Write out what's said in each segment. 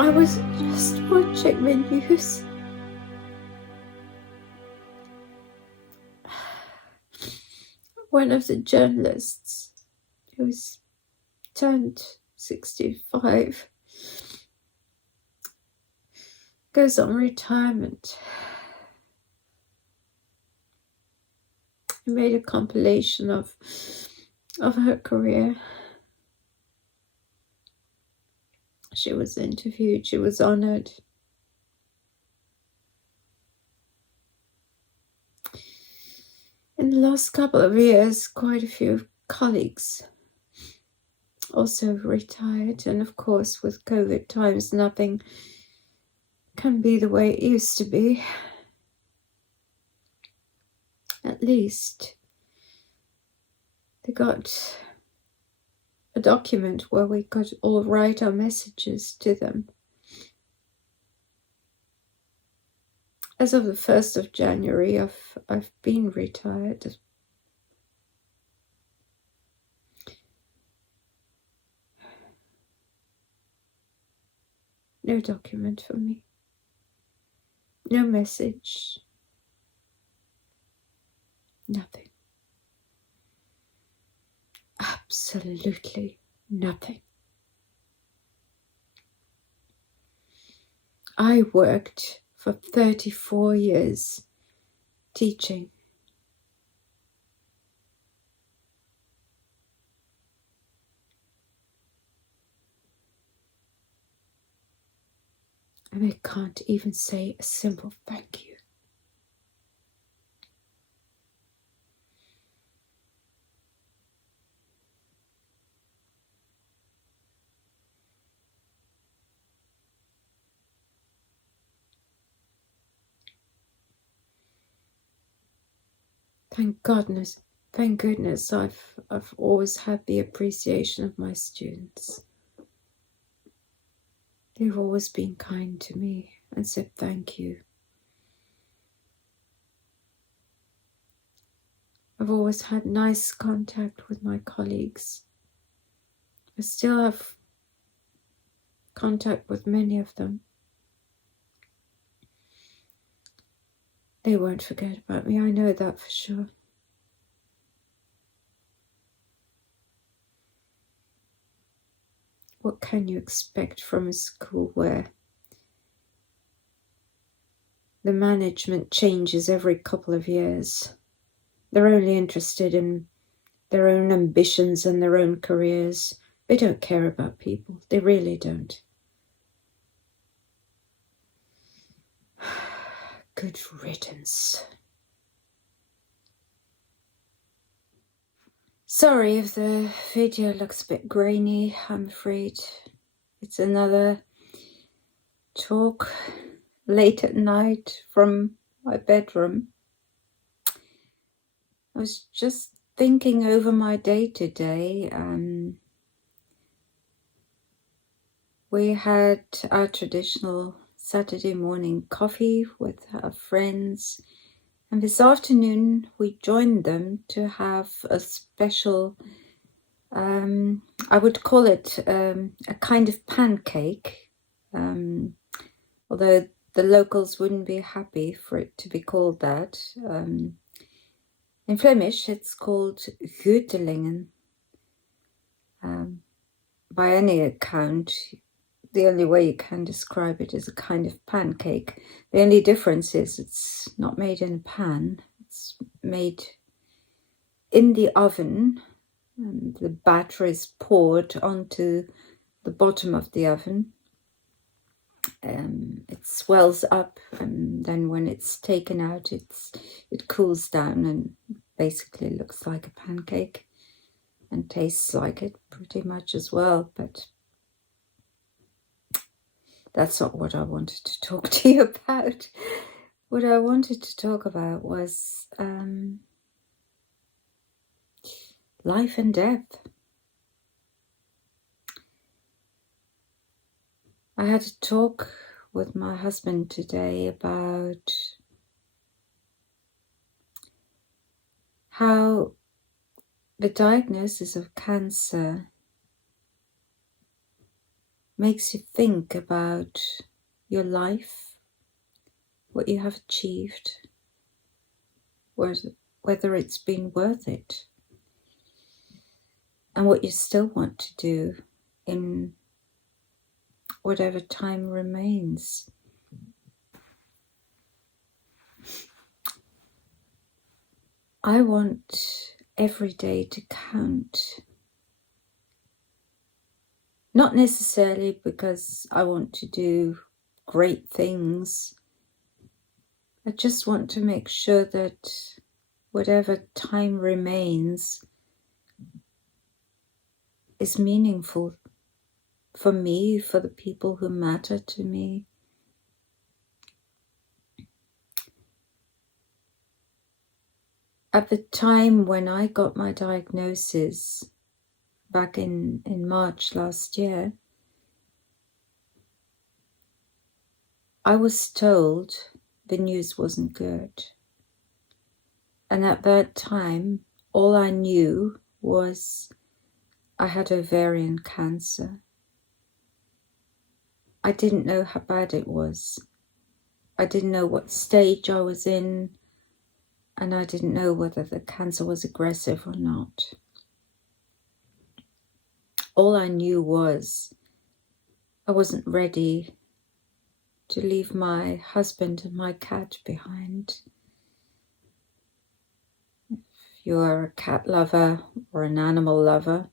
I was just watching the news. One of the journalists who's turned 65 goes on retirement. He made a compilation of her career. She was interviewed, she was honored. In the last couple of years, quite a few colleagues also retired, and of course with COVID times nothing can be the way it used to be. At least they got a document where we could all write our messages to them. As of the 1st of January, I've been retired. No document for me. No message. Nothing. Absolutely nothing. I worked for 34 years teaching. And I can't even say a simple thank you. Thank goodness I've always had the appreciation of my students. They've always been kind to me and said thank you. I've always had nice contact with my colleagues. I still have contact with many of them. They won't forget about me, I know that for sure. What can you expect from a school where the management changes every couple of years? They're only interested in their own ambitions and their own careers. They don't care about people. They really don't. Good riddance. Sorry if the video looks a bit grainy, I'm afraid. It's another talk late at night from my bedroom. I was just thinking over my day today. We had our traditional Saturday morning coffee with our friends, and this afternoon we joined them to have a special, I would call it a kind of pancake, although the locals wouldn't be happy for it to be called that. In Flemish it's called Gutelingen. By any account, the only way you can describe it is a kind of pancake. The only difference is it's not made in a pan. It's made in the oven. And the batter is poured onto the bottom of the oven. It swells up, and then when it's taken out, it cools down and basically looks like a pancake and tastes like it pretty much as well, but that's not what I wanted to talk to you about. What I wanted to talk about was life and death. I had a talk with my husband today about how the diagnosis of cancer makes you think about your life, what you have achieved, whether it's been worth it, and what you still want to do in whatever time remains. I want every day to count. Not necessarily because I want to do great things. I just want to make sure that whatever time remains is meaningful for me, for the people who matter to me. At the time when I got my diagnosis, back in March last year, I was told the news wasn't good. And at that time, all I knew was I had ovarian cancer. I didn't know how bad it was. I didn't know what stage I was in, and I didn't know whether the cancer was aggressive or not. All I knew was I wasn't ready to leave my husband and my cat behind. If you're a cat lover or an animal lover,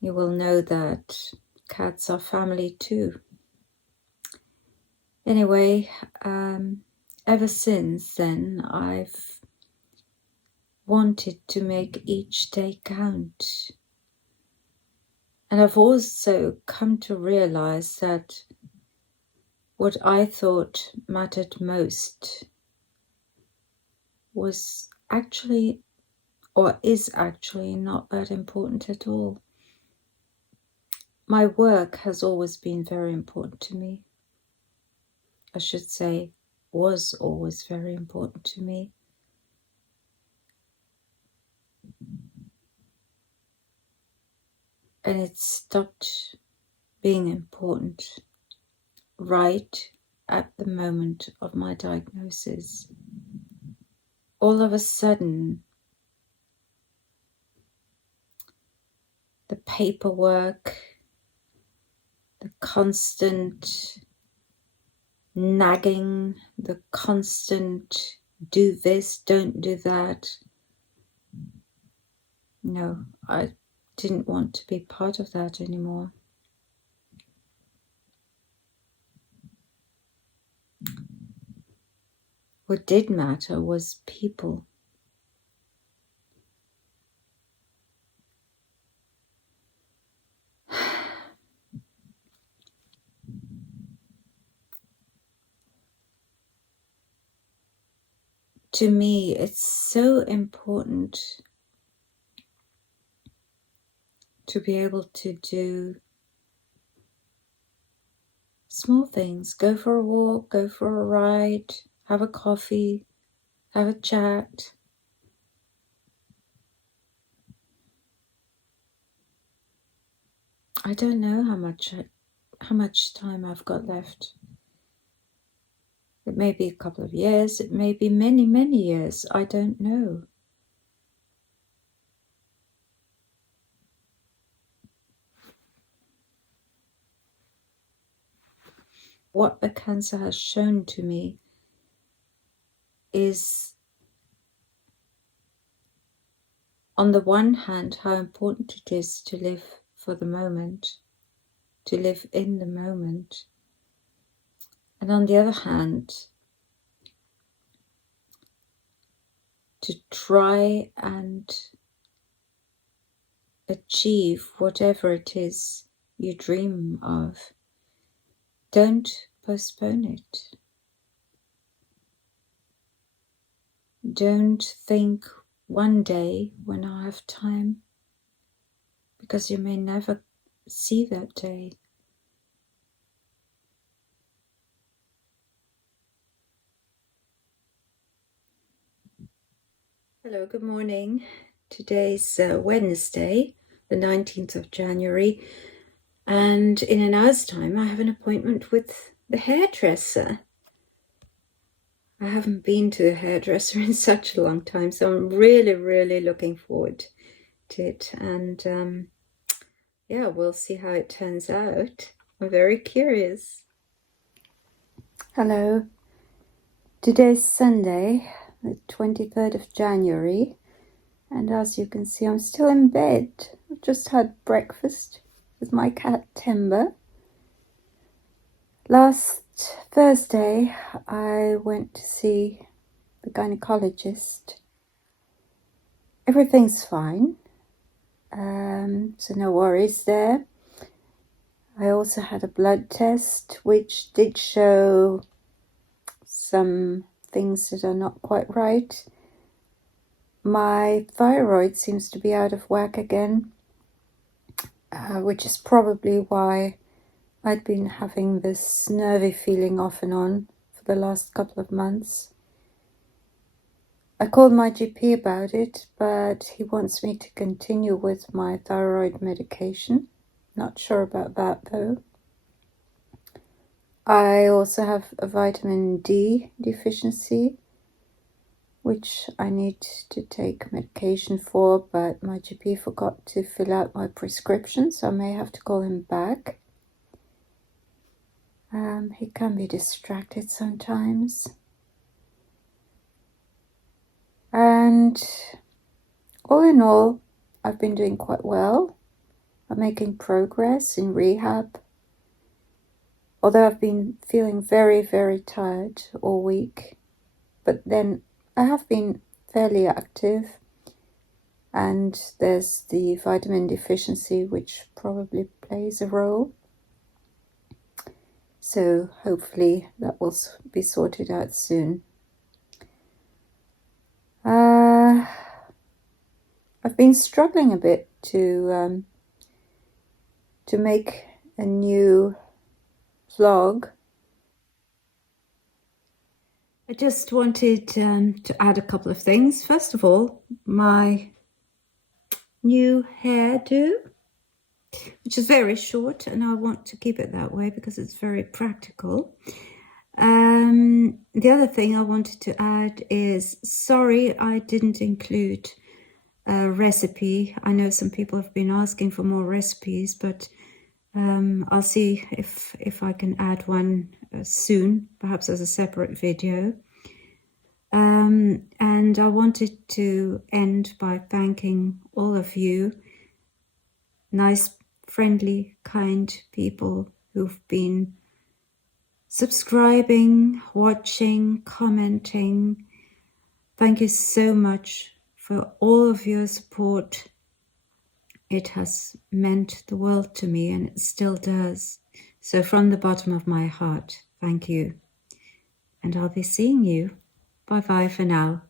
you will know that cats are family too. Anyway, ever since then, I've wanted to make each day count. And I've also come to realize that what I thought mattered most was actually, or is actually, not that important at all. My work has always been very important to me. I should say, was always very important to me. And it stopped being important right at the moment of my diagnosis. All of a sudden, the paperwork, the constant nagging, the constant do this, don't do that. No, I didn't want to be part of that anymore. What did matter was people. To me, it's so important to be able to do small things. Go for a walk, go for a ride, have a coffee, have a chat. I don't know how much time I've got left. It may be a couple of years, it may be many, many years, I don't know. What the cancer has shown to me is, on the one hand, how important it is to live for the moment, to live in the moment. And on the other hand, to try and achieve whatever it is you dream of. Don't postpone it. Don't think one day when I have time, because you may never see that day. Hello, good morning. Today's Wednesday, the 19th of January, and in an hour's time I have an appointment with the hairdresser. I haven't been to a hairdresser in such a long time, so I'm really looking forward to it. And yeah, we'll see how it turns out. I'm very curious. Hello. Today's Sunday, the 23rd of January, and as you can see, I'm still in bed. I've just had breakfast with my cat Timber. Last Thursday, I went to see the gynecologist. Everything's fine, so no worries there. I also had a blood test, which did show some things that are not quite right. My thyroid seems to be out of whack again, which is probably why I'd been having this nervy feeling off and on for the last couple of months. I called my GP about it, but he wants me to continue with my thyroid medication. Not sure about that though. I also have a vitamin D deficiency, which I need to take medication for, but my GP forgot to fill out my prescription, so I may have to call him back. He can be distracted sometimes. And all in all, I've been doing quite well. I'm making progress in rehab. Although I've been feeling very tired all week. But then I have been fairly active. And there's the vitamin deficiency, which probably plays a role. So hopefully that will be sorted out soon. I've been struggling a bit to make a new vlog. I just wanted to add a couple of things. First of all, my new hairdo, which is very short, and I want to keep it that way because it's very practical. The other thing I wanted to add is, sorry I didn't include a recipe. I know some people have been asking for more recipes, but I'll see if I can add one soon, perhaps as a separate video. And I wanted to end by thanking all of you, nice, friendly, kind people who've been subscribing, watching, commenting. Thank you so much for all of your support. It has meant the world to me, and it still does. So from the bottom of my heart, thank you. And I'll be seeing you. Bye-bye for now.